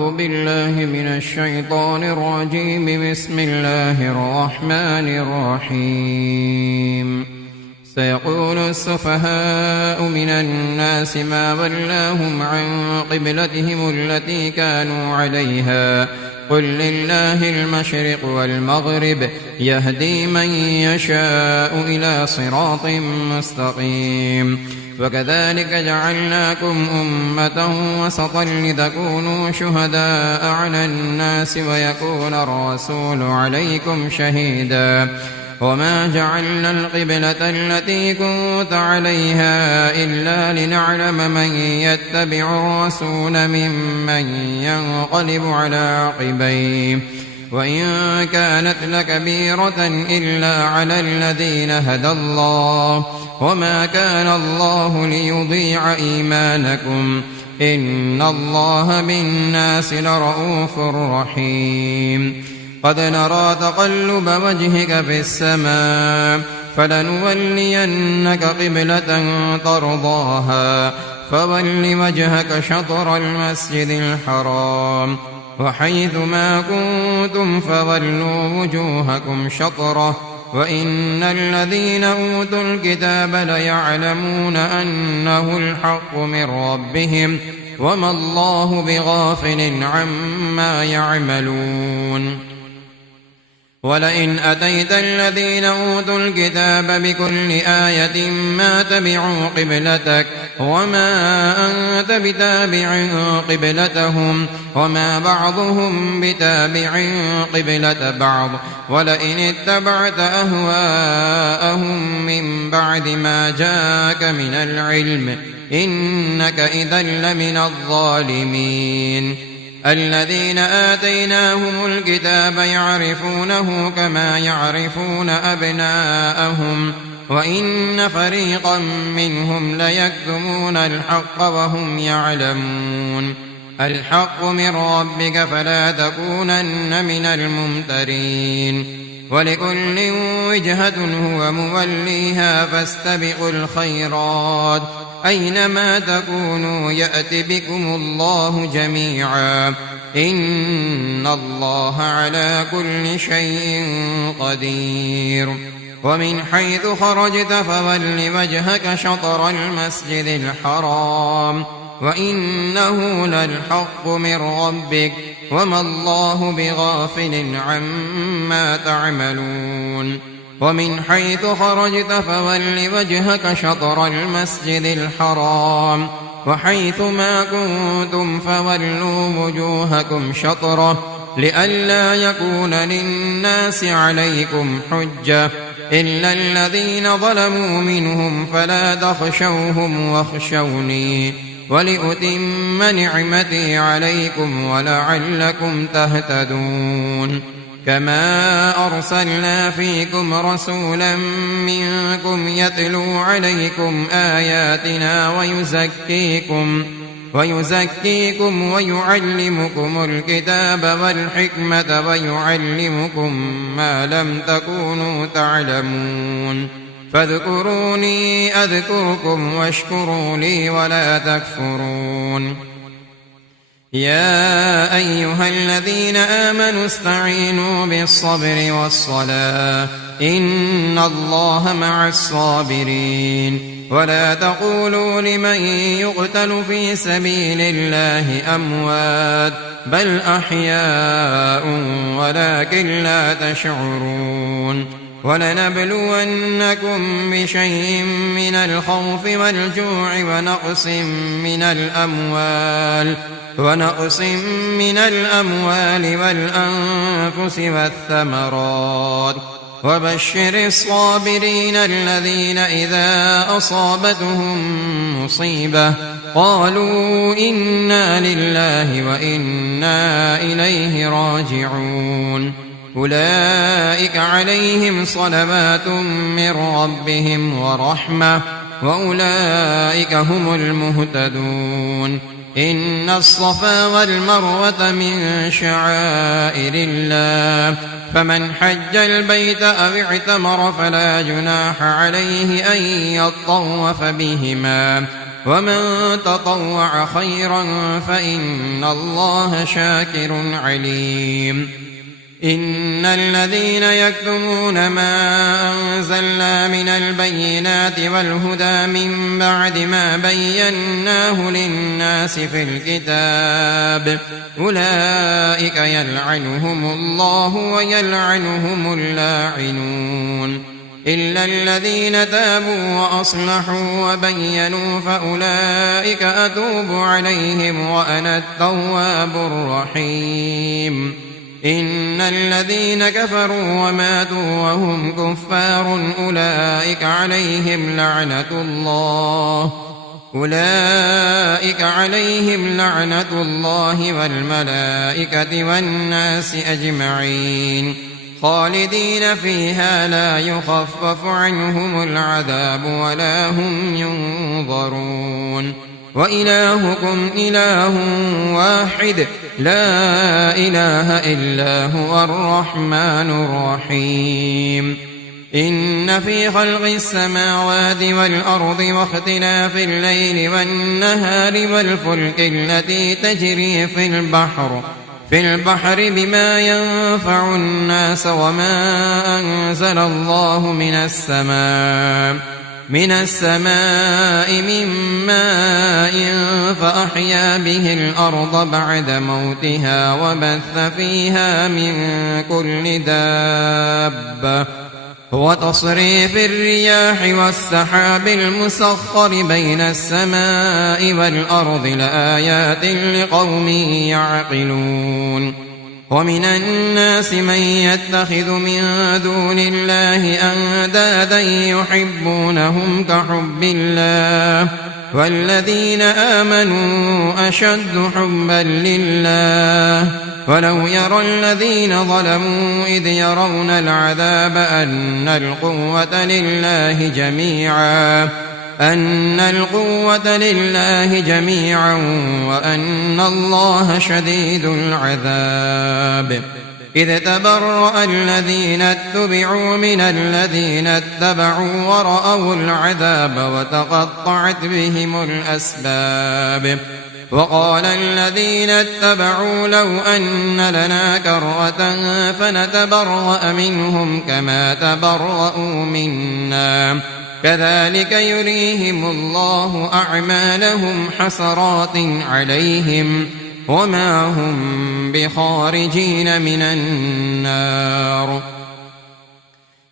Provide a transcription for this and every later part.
أعوذ بالله من الشيطان الرجيم. بسم الله الرحمن الرحيم. سيقول السفهاء من الناس ما ولاهم عن قبلتهم التي كانوا عليها قل لله المشرق والمغرب يهدي من يشاء إلى صراط مستقيم. وكذلك جعلناكم أمة وسطا لتكونوا شهداء على الناس ويكون الرسول عليكم شهيدا. وما جعلنا القبلة التي كنت عليها إلا لنعلم من يتبع الرسول ممن ينقلب على عقبيه وإن كانت لكبيرة إلا على الذين هدى الله وما كان الله ليضيع إيمانكم إن الله بالناس لرءوف رحيم. قد نرى تقلب وجهك في السماء فلنولينك قبلة ترضاها فول وجهك شطر المسجد الحرام وحيث ما كنتم فولوا وجوهكم شطره وإن الذين أوتوا الكتاب ليعلمون أنه الحق من ربهم وما الله بغافل عما يعملون. ولئن أتيت الذين أوتوا الكتاب بكل آية ما تبعوا قبلتك وما أنت بتابع قبلتهم وما بعضهم بتابع قبلة بعض ولئن اتبعت أهواءهم من بعد ما جاءك من العلم إنك إذا لمن الظالمين. الذين آتيناهم الكتاب يعرفونه كما يعرفون أبناءهم وإن فريقا منهم ليكتمون الحق وهم يعلمون. الحق من ربك فلا تكونن من الممترين. ولكل وجهة هو موليها فاستبقوا الخيرات أينما تكونوا يأت بكم الله جميعا إن الله على كل شيء قدير. ومن حيث خرجت فول وجهك شطر المسجد الحرام وإنه للحق من ربك وما الله بغافل عما تعملون. ومن حيث خرجت فول وجهك شطر المسجد الحرام وحيث ما كنتم فولوا وجوهكم شطره لئلا يكون للناس عليكم حجة إلا الذين ظلموا منهم فلا تخشوهم واخشوني ولأتم نعمتي عليكم ولعلكم تهتدون. كما أرسلنا فيكم رسولا منكم يتلو عليكم آياتنا ويزكيكم ويعلمكم الكتاب والحكمة ويعلمكم ما لم تكونوا تعلمون. فاذكروني أذكركم واشكروا لي ولا تكفرون. يا أيها الذين آمنوا استعينوا بالصبر والصلاة إن الله مع الصابرين. ولا تقولوا لمن يقتل في سبيل الله أموات بل أحياء ولكن لا تشعرون. ولنبلونكم بشيء من الخوف والجوع ونقص من الأموال والأنفس والثمرات وبشر الصابرين الذين إذا أصابتهم مصيبة قالوا إنا لله وإنا إليه راجعون. أولئك عليهم صلوات من ربهم ورحمة وأولئك هم المهتدون. إن الصفا والمروة من شعائر الله فمن حج البيت أو اعتمر فلا جناح عليه أن يطوف بهما ومن تطوع خيرا فإن الله شاكر عليم. إن الذين يكتمون ما أنزلنا من البينات والهدى من بعد ما بيناه للناس في الكتاب أولئك يلعنهم الله ويلعنهم اللاعنون إلا الذين تابوا وأصلحوا وبينوا فأولئك أتوب عليهم وأنا التواب الرحيم. إن الذين كفروا وماتوا وهم كفار أولئك عليهم لعنة الله والملائكة والناس أجمعين خالدين فيها لا يخفف عنهم العذاب ولا هم ينظرون وإلهكم إله واحد لا إله إلا هو الرحمن الرحيم. إن في خلق السماوات والأرض واختلاف الليل والنهار والفلك التي تجري في البحر بما ينفع الناس وما أنزل الله من السماء من ماء فأحيا به الأرض بعد موتها وبث فيها من كل دابة وتصريف الرياح والسحاب المسخر بين السماء والأرض لآيات لقوم يعقلون. ومن الناس من يتخذ من دون الله أندادا يحبونهم كحب الله والذين آمنوا أشد حبا لله ولو يرى الذين ظلموا إذ يرون العذاب أن القوة لله جميعا وأن الله شديد العذاب. إذ تبرأ الذين اتبعوا من الذين اتبعوا ورأوا العذاب وتقطعت بهم الأسباب. وقال الذين اتبعوا لو أن لنا كرة فنتبرأ منهم كما تبرأوا منا كذلك يريهم الله أعمالهم حسرات عليهم وما هم بخارجين من النار.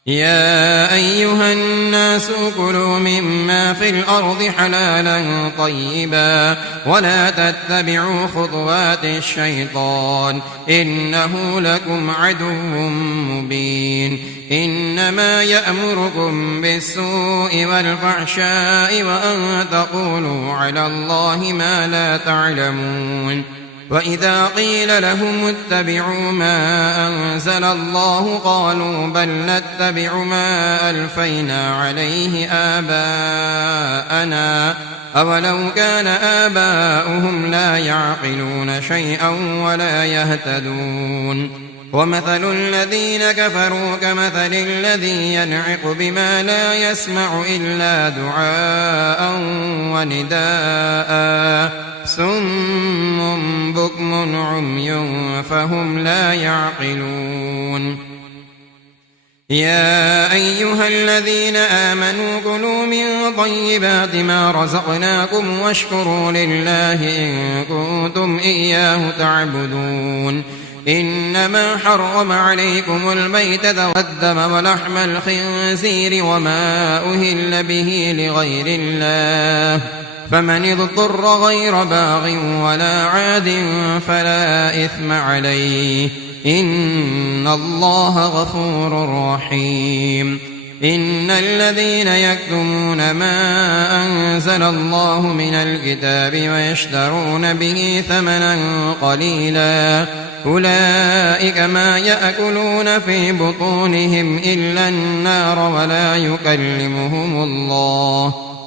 يا أيها الناس كلوا مما في الأرض حلالا طيبا ولا تتبعوا خطوات الشيطان إنه لكم عدو مبين. إنما يأمركم بالسوء والفحشاء وأن تقولوا على الله ما لا تعلمون. وإذا قيل لهم اتبعوا ما أنزل الله قالوا بل نتبع ما ألفينا عليه آباءنا أولو كان آباؤهم لا يعقلون شيئا ولا يهتدون. ومثل الذين كفروا كمثل الذي ينعق بما لا يسمع إلا دعاء ونداء صم بكم عمي فهم لا يعقلون. يا أيها الذين آمنوا كلوا من طيبات ما رزقناكم واشكروا لله إن كنتم إياه تعبدون. إنما حرم عليكم الميتة والدم ولحم الخنزير وما أهل به لغير الله فمن اضطر غير باغ ولا عاد فلا إثم عليه إن الله غفور رحيم. إن الذين يكتمون ما أنزل الله من الكتاب ويشترون به ثمنا قليلا أولئك ما يأكلون في بطونهم إلا النار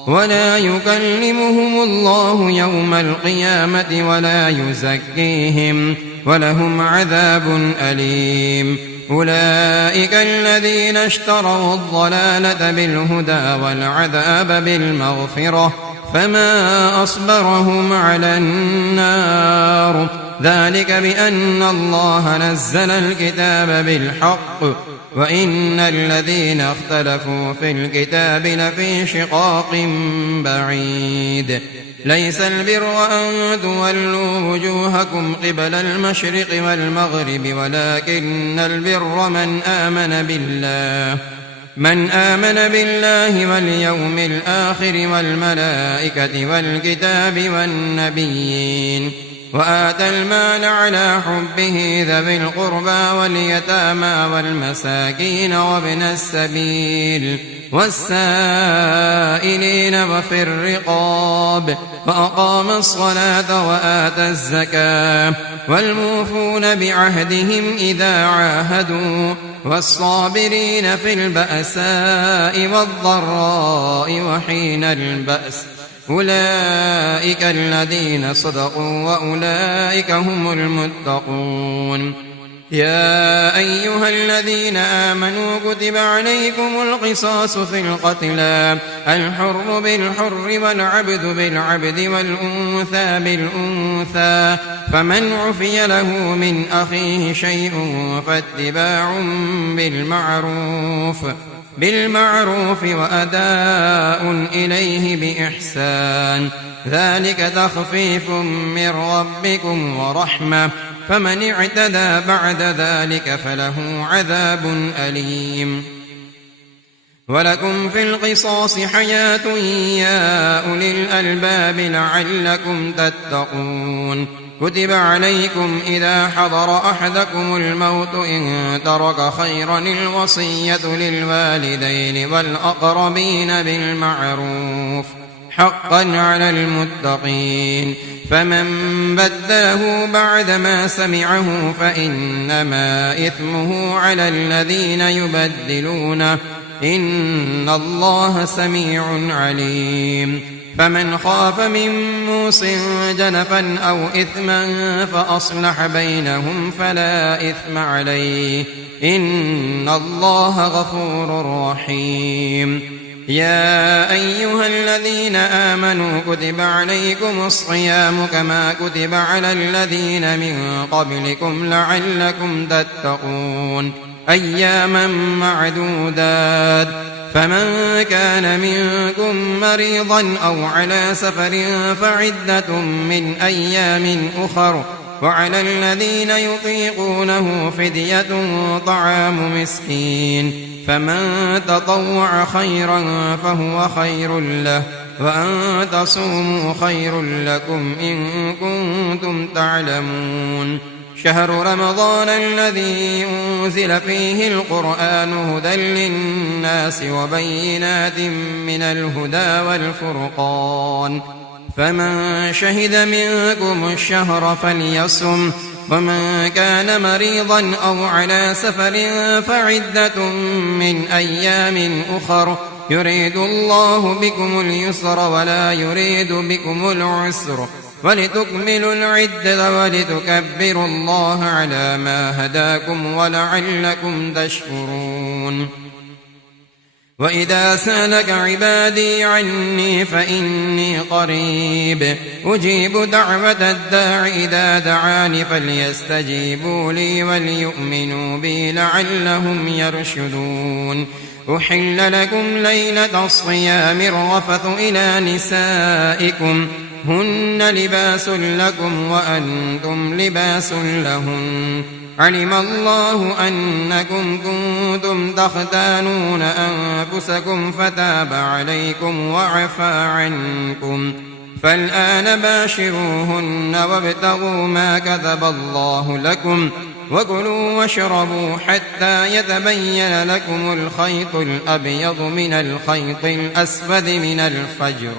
ولا يكلمهم الله يوم القيامة ولا يزكيهم ولهم عذاب أليم. أولئك الذين اشتروا الضلالة بالهدى والعذاب بالمغفرة فما أصبرهم على النار ذلك بأن الله نزل الكتاب بالحق وإن الذين اختلفوا في الكتاب لفي شقاق بعيد ليس البر أن تولوا وجوهكم قبل المشرق والمغرب ولكن البر من آمن بالله واليوم الآخر والملائكة والكتاب والنبيين وآتى المال على حبه ذوي القربى واليتامى والمساكين وابن السبيل والسائلين وفي الرقاب وأقام الصلاة وآتى الزكاة والموفون بعهدهم إذا عاهدوا والصابرين في البأساء والضراء وحين البأس أولئك الذين صدقوا وأولئك هم المتقون يا أيها الذين آمنوا كتب عليكم القصاص في القتلى الحر بالحر والعبد بالعبد والأنثى بالأنثى فمن عفي له من أخيه شيء فاتباع بالمعروف وأداء إليه بإحسان ذلك تخفيف من ربكم ورحمة فمن اعتدى بعد ذلك فله عذاب أليم ولكم في القصاص حياة يا أولي الألباب لعلكم تتقون كتب عليكم إذا حضر أحدكم الموت إن ترك خيرا الوصية للوالدين والأقربين بالمعروف حقا على المتقين فمن بدله بعدما سمعه فإنما إثمه على الذين يبدلونه إن الله سميع عليم فمن خاف من موص جنفا أو إثما فأصلح بينهم فلا إثم عليه إن الله غفور رحيم يا أيها الذين آمنوا كتب عليكم الصيام كما كتب على الذين من قبلكم لعلكم تتقون أياما معدودات فمن كان منكم مريضا أو على سفر فعدة من أيام أخر وعلى الذين يطيقونه فدية طعام مسكين فمن تطوع خيرا فهو خير له وأن تصوموا خير لكم إن كنتم تعلمون شهر رمضان الذي أنزل فيه القرآن هدى للناس وبينات من الهدى والفرقان فمن شهد منكم الشهر فليصم ومن كان مريضا أو على سفر فعدة من أيام أخر يريد الله بكم اليسر ولا يريد بكم العسر ولتكملوا العدة ولتكبروا الله على ما هداكم ولعلكم تشكرون وإذا سألك عبادي عني فإني قريب أجيب دعوة الداع إذا دعاني فليستجيبوا لي وليؤمنوا بي لعلهم يرشدون أحل لكم ليلة الصيام الرفث إلى نسائكم هن لباس لكم وأنتم لباس لهن علم الله أنكم كنتم تختانون أنفسكم فتاب عليكم وعفى عنكم فالآن باشروهن وابتغوا ما كتب الله لكم وكلوا واشربوا حتى يتبين لكم الخيط الأبيض من الخيط الأسود من الفجر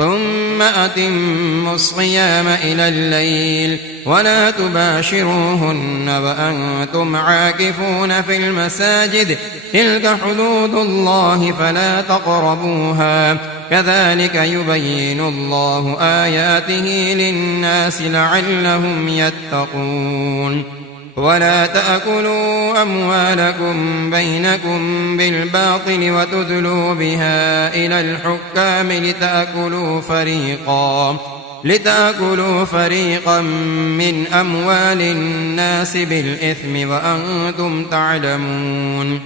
ثم أتموا الصيام إلى الليل ولا تباشروهن وأنتم عاكفون في المساجد تلك حدود الله فلا تقربوها كذلك يبين الله آياته للناس لعلهم يتقون ولا تأكلوا أموالكم بينكم بالباطل وتدلوا بها إلى الحكام لتأكلوا فريقا من أموال الناس بالإثم وأنتم تعلمون.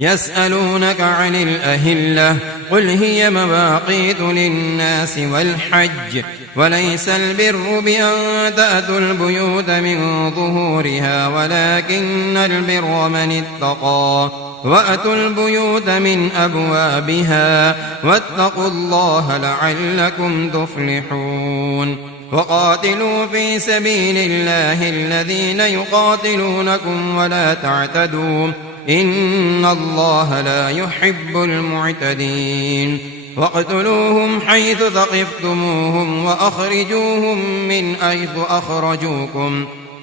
يسألونك عن الأهلة قل هي مواقيت للناس والحج وليس البر بأن تأتوا البيوت من ظهورها ولكن البر من اتقى وأتوا البيوت من أبوابها واتقوا الله لعلكم تفلحون. وقاتلوا في سبيل الله الذين يقاتلونكم ولا تعتدوا إن الله لا يحب المعتدين. واقتلوهم حيث ثقفتموهم وأخرجوهم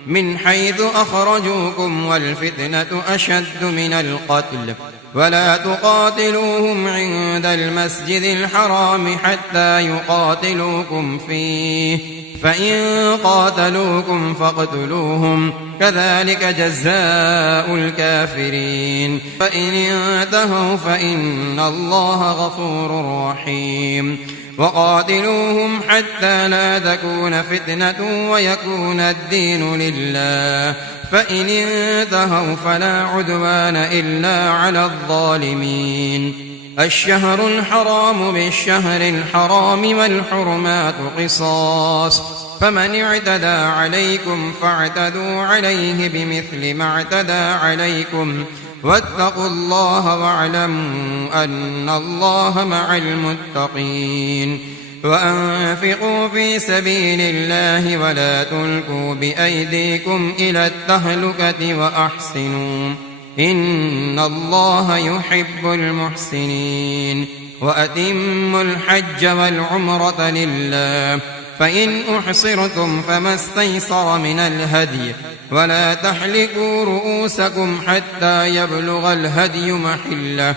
من حيث أخرجوكم والفتنة أشد من القتل ولا تقاتلوهم عند المسجد الحرام حتى يقاتلوكم فيه فإن قاتلوكم فاقتلوهم كذلك جزاء الكافرين. فإن انتهوا فإن الله غفور رحيم. وقاتلوهم حتى لا تكون فتنة ويكون الدين لله فإن انتهوا فلا عدوان إلا على الظالمين. الشهر الحرام بالشهر الحرام والحرمات قصاص فمن اعتدى عليكم فاعتدوا عليه بمثل ما اعتدى عليكم واتقوا الله واعلموا أن الله مع المتقين. وأنفقوا في سبيل الله ولا تلقوا بأيديكم إلى التهلكة وأحسنوا إن الله يحب المحسنين. وأتموا الحج والعمرة لله فإن أحصرتم فما استيسر من الهدي ولا تحلقوا رؤوسكم حتى يبلغ الهدي محله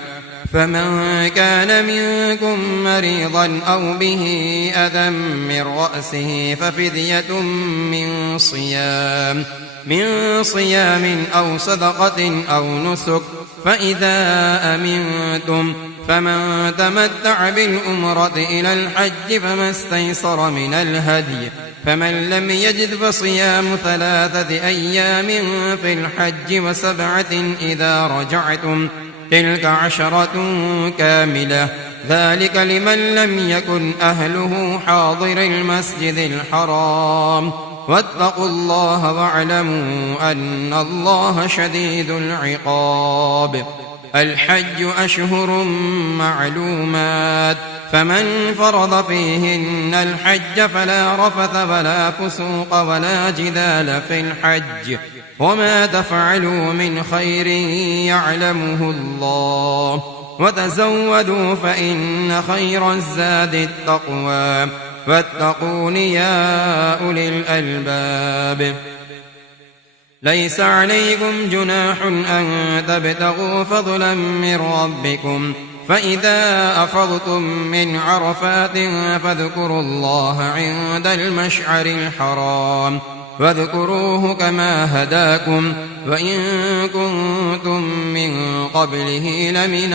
فمن كان منكم مريضا أو به أذى من رأسه ففدية من صيام أو صدقة أو نسك فإذا أمنتم فمن تمتع بالأمرة إلى الحج فما استيسر من الهدي فمن لم يجد فصيام 3 أيام في الحج و7 إذا رجعتم تلك 10 كاملة ذلك لمن لم يكن أهله حاضر المسجد الحرام واتقوا الله واعلموا أن الله شديد العقاب. الحج أشهر معلومات فمن فرض فيهن الحج فلا رفث ولا فسوق ولا جدال في الحج وما تفعلوا من خير يعلمه الله وتزودوا فإن خير الزاد التقوى واتقون يا أولي الألباب. ليس عليكم جناح أن تبتغوا فضلا من ربكم فإذا أفضتم من عرفات فاذكروا الله عند المشعر الحرام واذكروه كما هداكم وإن كنتم من قبله لمن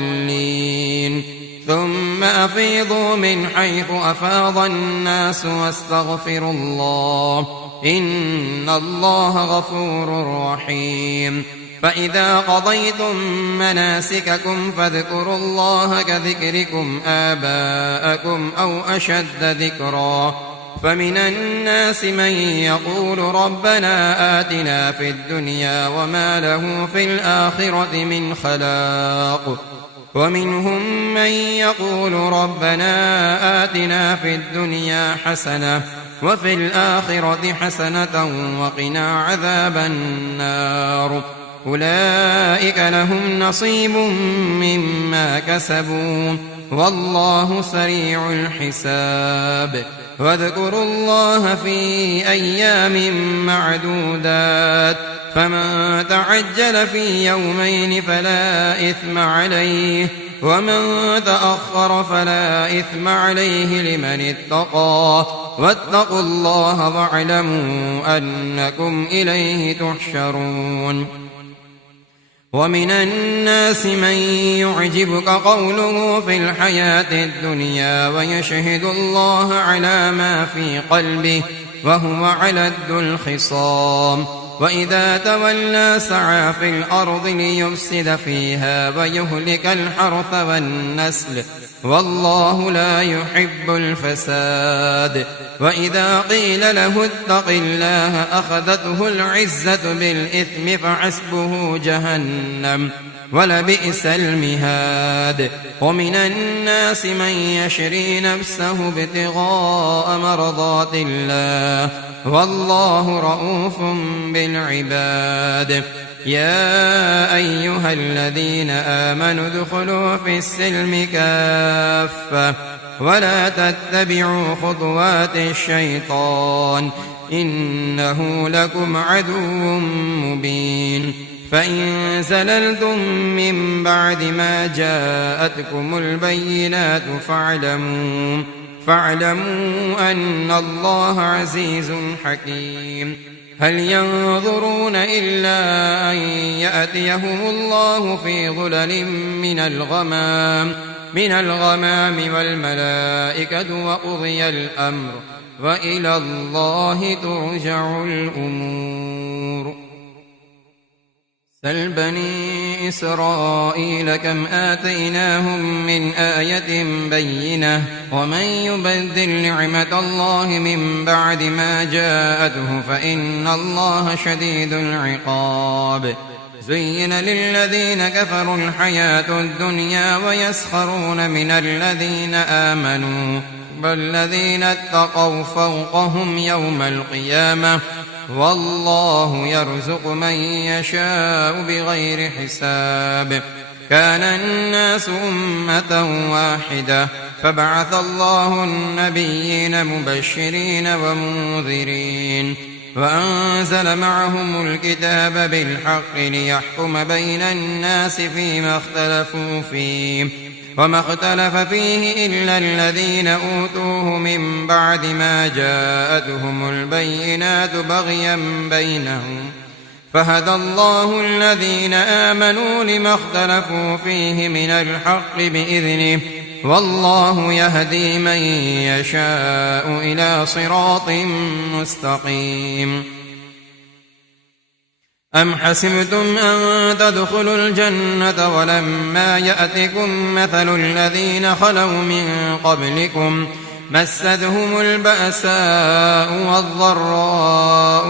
الضالين. ثم أفيضوا من حيث أفاض الناس واستغفروا الله إن الله غفور رحيم. فإذا قضيتم مناسككم فاذكروا الله كذكركم آباءكم أو أشد ذكرا فمن الناس من يقول ربنا آتنا في الدنيا وما له في الآخرة من خلاق ومنهم من يقول ربنا آتنا في الدنيا حسنة وفي الآخرة حسنة وقنا عذاب النار. أولئك لهم نصيب مما كسبوا والله سريع الحساب. واذكروا الله في أيام معدودات فمن تعجل في يومين فلا إثم عليه ومن تأخر فلا إثم عليه لمن اتقى واتقوا الله واعلموا أنكم إليه تحشرون ومن الناس من يعجبك قوله في الحياة الدنيا ويشهد الله على ما في قلبه وهو على الخصام وإذا تولى سعى في الأرض ليفسد فيها ويهلك الحرث والنسل والله لا يحب الفساد وإذا قيل له اتق الله أخذته العزة بالإثم فحسبه جهنم ولبئس المهاد ومن الناس من يشري نفسه ابتغاء مرضات الله والله رؤوف بالعباد يا أيها الذين آمنوا ادخلوا في السلم كافة ولا تتبعوا خطوات الشيطان إنه لكم عدو مبين فإن زللتم من بعد ما جاءتكم البينات فاعلموا أن الله عزيز حكيم هل ينظرون إلا أن يأتيهم الله في ظلل من الغمام والملائكة وقضي الأمر وإلى الله ترجع الأمور سل بني إسرائيل كم آتيناهم من آية بينة ومن يبدل نعمة الله من بعد ما جاءته فإن الله شديد العقاب زين للذين كفروا الحياة الدنيا ويسخرون من الذين آمنوا والذين اتقوا فوقهم يوم القيامة والله يرزق من يشاء بغير حساب كان الناس أمة واحدة فبعث الله النبيين مبشرين ومنذرين وأنزل معهم الكتاب بالحق ليحكم بين الناس فيما اختلفوا فيه وما اختلف فيه إلا الذين أوتوه من بعد ما جاءتهم البينات بغيا بينهم فهدى الله الذين آمنوا لما اختلفوا فيه من الحق بإذنه والله يهدي من يشاء إلى صراط مستقيم أم حسبتم أن تدخلوا الجنة ولما يأتكم مثل الذين خلوا من قبلكم مستهم البأساء والضراء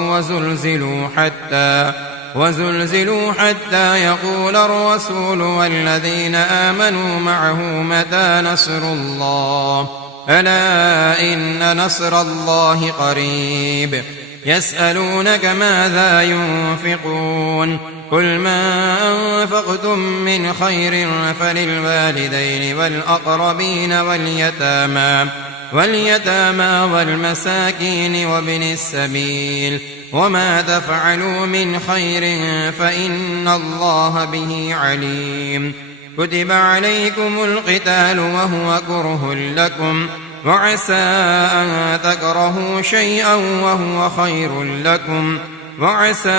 وزلزلوا حتى يقول الرسول والذين آمنوا معه متى نصر الله ألا إن نصر الله قريب يسألونك ماذا ينفقون قل ما أنفقتم من خير فللوالدين والأقربين واليتامى والمساكين وابن السبيل وما تفعلوا من خير فإن الله به عليم كتب عليكم القتال وهو كره لكم وعسى أن تكرهوا شيئا وهو خير لكم وعسى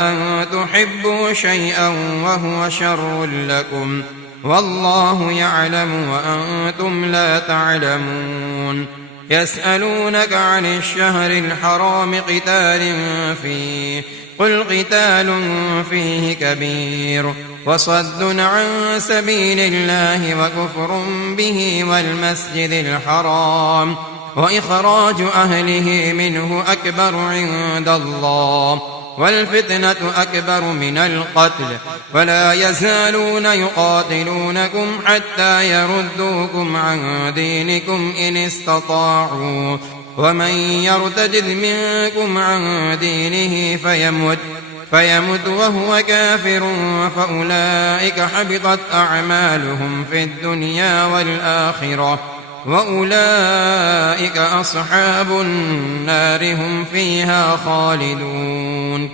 أن تحبوا شيئا وهو شر لكم والله يعلم وأنتم لا تعلمون يسألونك عن الشهر الحرام قتال فيه قل قتال فيه كبير وصد عن سبيل الله وكفر به والمسجد الحرام وإخراج أهله منه أكبر عند الله والفتنة أكبر من القتل ولا يزالون يقاتلونكم حتى يردوكم عن دينكم إن استطاعوا ومن يرتد منكم عن دينه فيمت وهو كافر فأولئك حبطت أعمالهم في الدنيا والآخرة وأولئك أصحاب النار هم فيها خالدون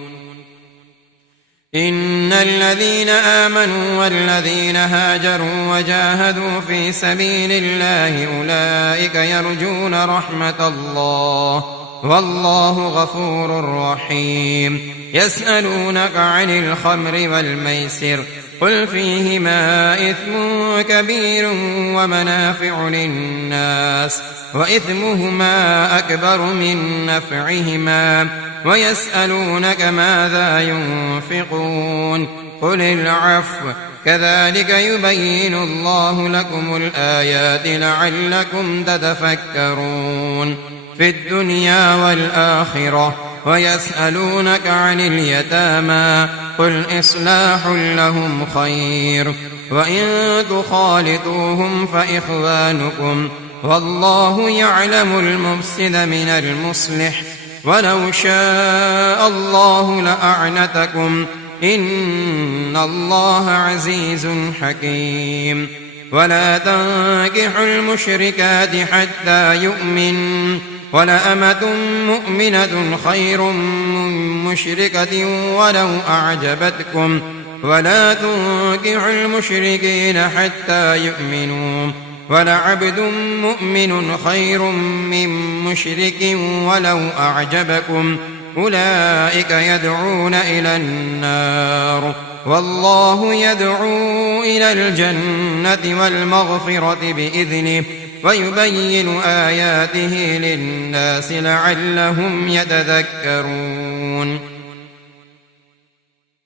إن الذين آمنوا والذين هاجروا وجاهدوا في سبيل الله أولئك يرجون رحمة الله والله غفور رحيم. يسألونك عن الخمر والميسر قل فيهما إثم كبير ومنافع للناس وإثمهما أكبر من نفعهما ويسألونك ماذا ينفقون قل العفو كذلك يبين الله لكم الآيات لعلكم تتفكرون في الدنيا والآخرة. ويسألونك عن اليتامى قل إصلاح لهم خير وإن تخالطوهم فإخوانكم والله يعلم المفسد من المصلح ولو شاء الله لأعنتكم إن الله عزيز حكيم. ولا تنكحوا المشركات حتى يؤمنوا ولأمة مؤمنة خير من مشركة ولو أعجبتكم ولا تنكحوا المشركين حتى يؤمنوا ولعبد مؤمن خير من مشرك ولو أعجبكم أولئك يدعون إلى النار والله يدعو إلى الجنة والمغفرة بإذنه ويبين آياته للناس لعلهم يتذكرون.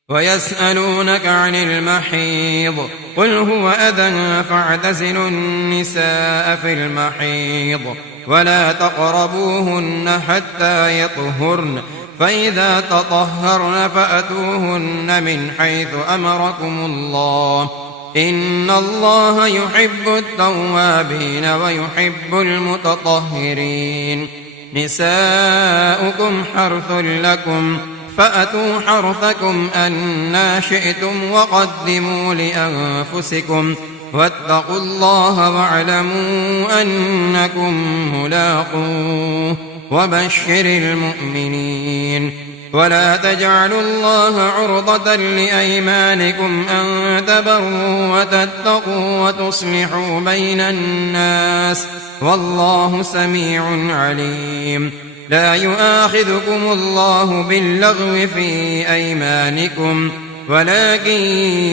ويسألونك عن المحيض قل هو أذى فاعتزلوا النساء في المحيض ولا تقربوهن حتى يطهرن فإذا تطهرن فأتوهن من حيث أمركم الله إن الله يحب التوابين ويحب المتطهرين. نساؤكم حرث لكم فأتوا حرثكم أنى شئتم وقدموا لأنفسكم واتقوا الله واعلموا أنكم ملاقوه وبشر المؤمنين. ولا تجعلوا الله عرضة لأيمانكم أن تبروا وتتقوا وتصلحوا بين الناس والله سميع عليم. لا يؤاخذكم الله باللغو في أيمانكم ولكن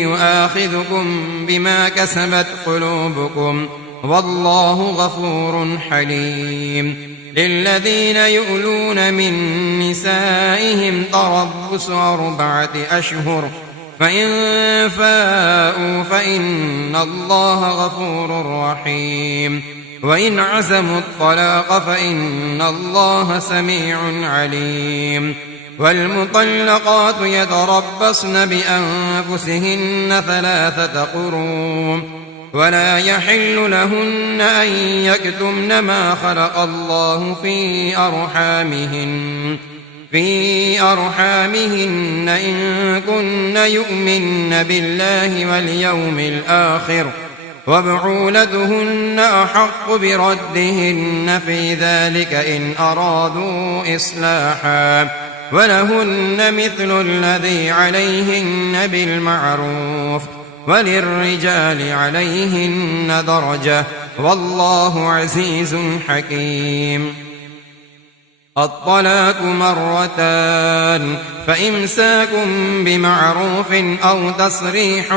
يؤاخذكم بما كسبت قلوبكم والله غفور حليم. للذين يؤلون من نسائهم تربص 4 أشهر فإن فاءوا فإن الله غفور رحيم. وإن عزموا الطلاق فإن الله سميع عليم. والمطلقات يتربصن بأنفسهن 3 قروء ولا يحل لهن أن يكتمن ما خلق الله في أرحامهن إن كن يؤمن بالله واليوم الآخر وبعولتهن أحق بردهن في ذلك إن أرادوا إصلاحا ولهن مثل الذي عليهن بالمعروف وللرجال عليهن درجة والله عزيز حكيم. الطلاق 2 فإمساك بمعروف أو تسريح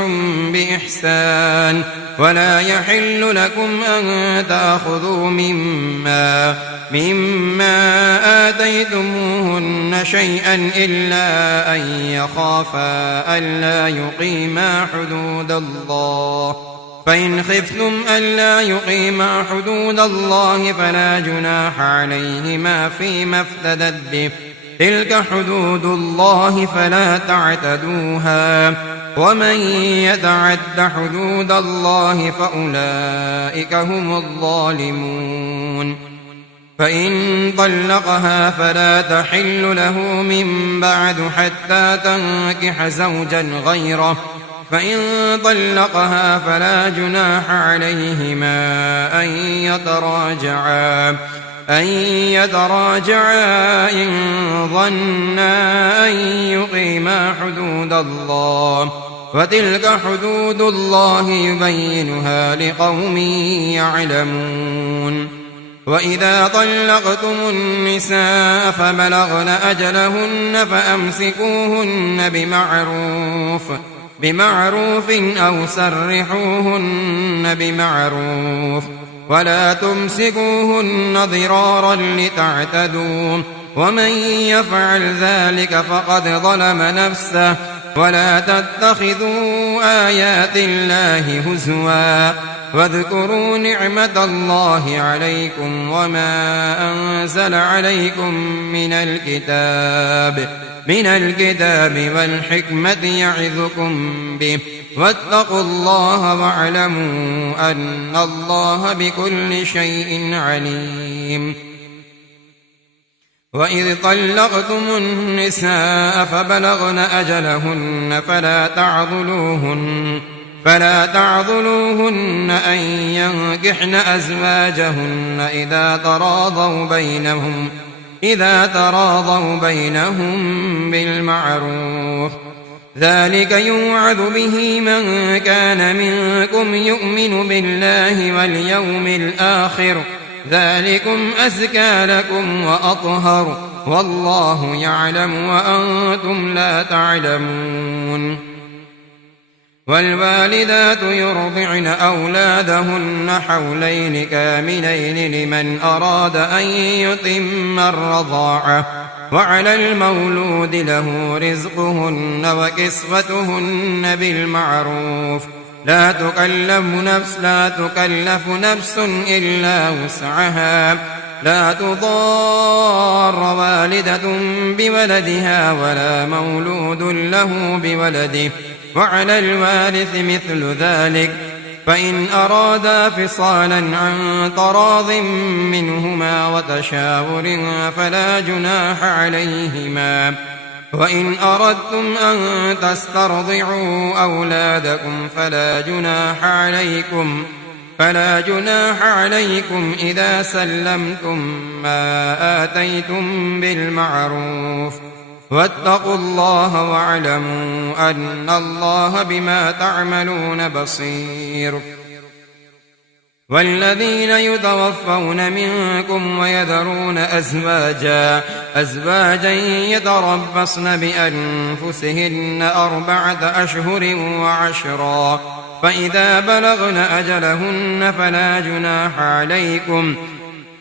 بإحسان ولا يحل لكم أن تأخذوا مما آتيتموهن شيئا إلا أن يخافا ألا يقيما حدود الله فإن خفتم ألا يقيما حدود الله فلا جناح عليهما فيما افتدت به تلك حدود الله فلا تعتدوها ومن يتعد حدود الله فأولئك هم الظالمون. فإن طلقها فلا تحل له من بعد حتى تنكح زوجا غيره فإن طلقها فلا جناح عليهما أن يتراجعا إن ظنا أن يقيما حدود الله وتلك حدود الله يبينها لقوم يعلمون وإذا طلقتم النساء فبلغن أجلهن فأمسكوهن بمعروف أو سرحوهن بمعروف ولا تمسكوهن ضرارا لتعتدوا ومن يفعل ذلك فقد ظلم نفسه ولا تتخذوا آيات الله هزوا واذكروا نعمة الله عليكم وما أنزل عليكم من الكتاب والحكمة يعظكم به واتقوا الله واعلموا أن الله بكل شيء عليم وإذ طلقتم النساء فبلغن أجلهن فلا تعضلوهن أن ينكحن أزواجهن إذا تراضوا بينهم بالمعروف ذلك يوعظ به من كان منكم يؤمن بالله واليوم الآخر ذلكم أزكى لكم وأطهر والله يعلم وأنتم لا تعلمون والوالدات يرضعن أولادهن حولين كاملين لمن أراد أن يتم الرضاعة وعلى المولود له رزقهن وكسوتهن بالمعروف لا تكلف نفس إلا وسعها لا تضار والدة بولدها ولا مولود له بولده وعلى الوارث مثل ذلك فإن أرادا فصالا عن تراض منهما وتشاور فلا جناح عليهما وإن أردتم أن تسترضعوا أولادكم فلا جناح عليكم إذا سلمتم ما آتيتم بالمعروف واتقوا الله واعلموا أن الله بما تعملون بصير والذين يتوفون منكم ويذرون أزواجا يتربصن بأنفسهن 4 أشهر وعشرا فإذا بلغن أجلهن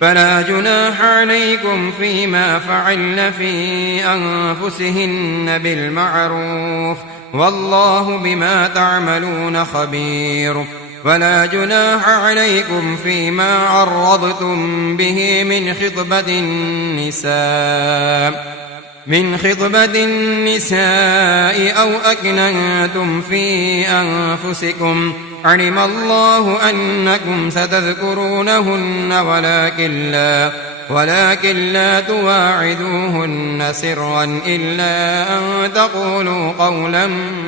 فلا جناح عليكم فيما فعلن في أنفسهن بالمعروف والله بما تعملون خبير ولا جناح عليكم فيما عرضتم به من خطبة النساء أو أكننتم في أنفسكم علم الله أنكم ستذكرونهن ولكن لا تواعدوهن سرا إلا أن تقولوا قولا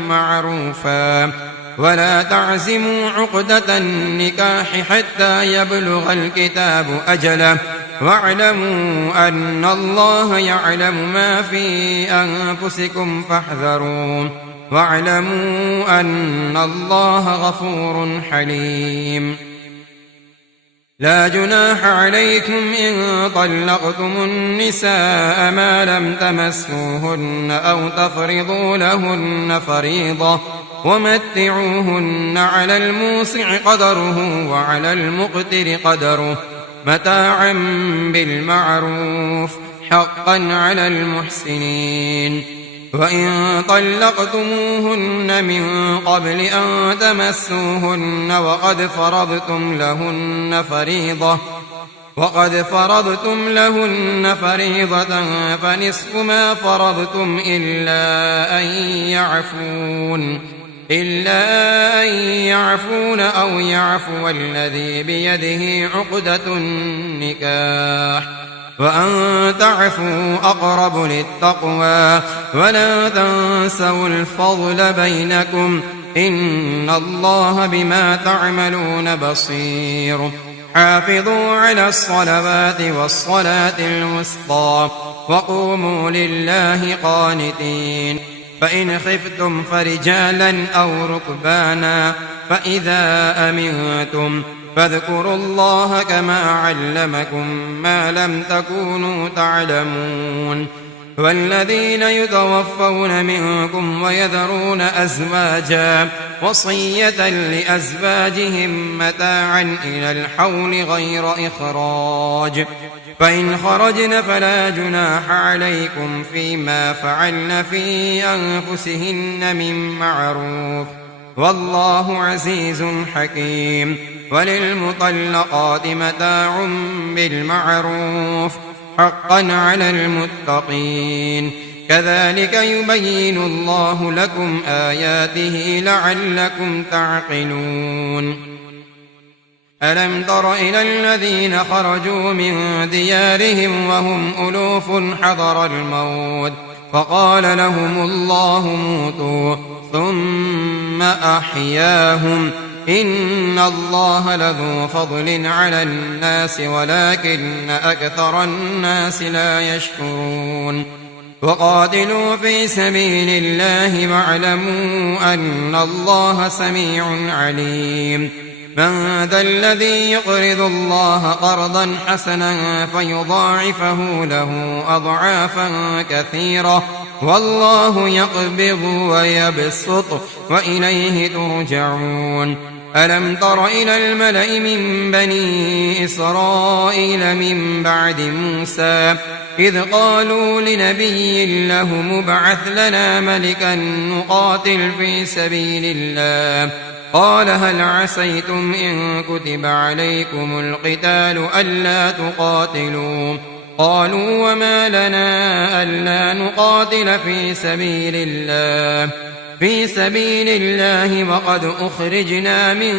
معروفا ولا تعزموا عقدة النكاح حتى يبلغ الكتاب أجله واعلموا أن الله يعلم ما في أنفسكم فاحذروه واعلموا أن الله غفور حليم لا جناح عليكم إن طلقتم النساء ما لم تمسوهن أو تفرضوا لهن فريضة ومتعوهن على الموسع قدره وعلى المقتر قدره متاعا بالمعروف حقا على المحسنين وإن طلقتموهن من قبل أن تمسوهن وقد فرضتم لهن فريضة فنصف ما فرضتم إلا أن يعفون أو يعفو الذي بيده عقدة النكاح وأن تعفوا أقرب للتقوى ولا تنسوا الفضل بينكم إن الله بما تعملون بصير حافظوا على الصلوات والصلاة الوسطى وقوموا لله قانتين. فإن خفتم فرجالا أو ركبانا فإذا أمنتم فاذكروا الله كما علمكم ما لم تكونوا تعلمون. والذين يتوفون منكم ويذرون أزواجا وصية لأزواجهم متاعا إلى الحول غير إخراج، فإن خرجن فلا جناح عليكم فيما فعلن في أنفسهن من معروف، والله عزيز حكيم. وللمطلقات متاع بالمعروف حقا على المتقين، كذلك يبين الله لكم آياته لعلكم تعقلون. ألم تر إلى الذين خرجوا من ديارهم وهم ألوف حذر الموت فقال لهم الله موتوا ثم أحياهم، إن الله لذو فضل على الناس ولكن أكثر الناس لا يشكرون. وقاتلوا في سبيل الله واعلموا أن الله سميع عليم. من ذا الذي يقرض الله قرضا حسنا فيضاعفه له أضعافا كثيرة والله يقبض ويبسط وإليه ترجعون. ألم تر إلى الملأ من بني إسرائيل من بعد موسى إذ قالوا لنبي له مبعث لنا ملكا نقاتل في سبيل الله قال هل عسيتم إن كتب عليكم القتال ألا تقاتلوا؟ قالوا وما لنا ألا نقاتل في سبيل الله وقد أخرجنا من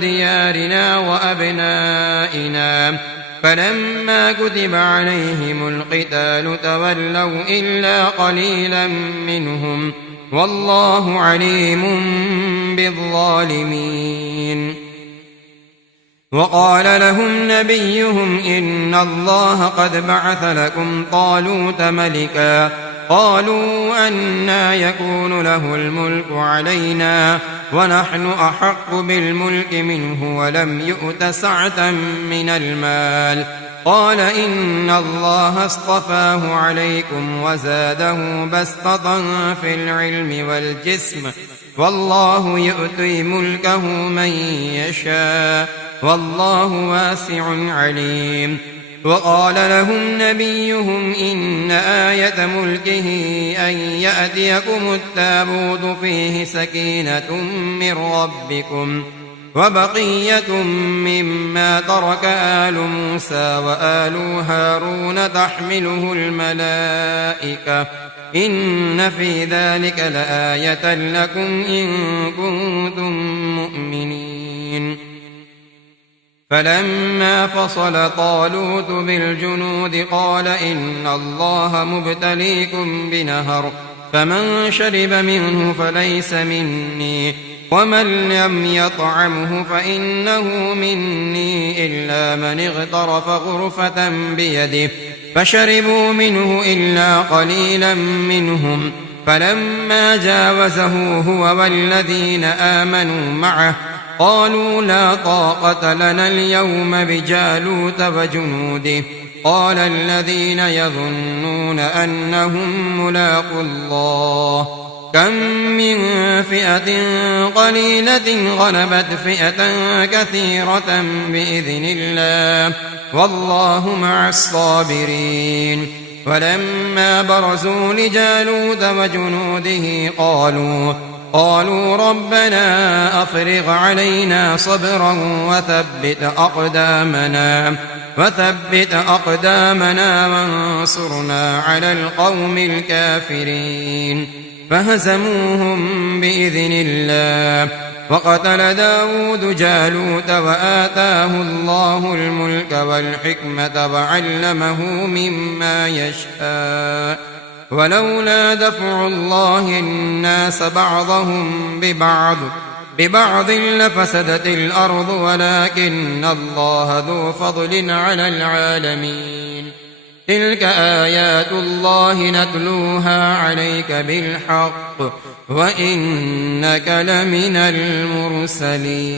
ديارنا وأبنائنا. فلما كتب عليهم القتال تولوا إلا قليلا منهم والله عليم بالظالمين. وقال لهم نبيهم إن الله قد بعث لكم طالوت ملكا قالوا أنى يكون له الملك علينا ونحن أحق بالملك منه ولم يؤت سعة من المال قال إن الله اصطفاه عليكم وزاده بسطة في العلم والجسم والله يؤتي ملكه من يشاء والله واسع عليم. وقال لهم نبيهم إن آية ملكه أن يأتيكم التابوت فيه سكينة من ربكم وبقية مما ترك آل موسى وآل هارون تحمله الملائكة إن في ذلك لآية لكم إن كنتم مؤمنين. فلما فصل طالوت بالجنود قال إن الله مبتليكم بنهر فمن شرب منه فليس مني ومن لم يطعمه فإنه مني إلا من اغترف غرفة بيده فشربوا منه إلا قليلا منهم. فلما جاوزه هو والذين آمنوا معه قالوا لا طاقة لنا اليوم بجالوت وجنوده قال الذين يظنون أنهم ملاقو الله كم من فئة قليلة غلبت فئة كثيرة بإذن الله والله مع الصابرين. ولما برزوا لجالوت وجنوده قالوا ربنا أفرغ علينا صبرا وثبت أقدامنا وانصرنا على القوم الكافرين. فهزموهم بإذن الله. وقتل داود جالوت وآتاه الله الملك والحكمة وعلمه مما يشاء ولولا دفع الله الناس بعضهم ببعض ببعض لفسدت الأرض ولكن الله ذو فضل على العالمين تلك آيات الله نتلوها عليك بالحق وإنك لمن المرسلين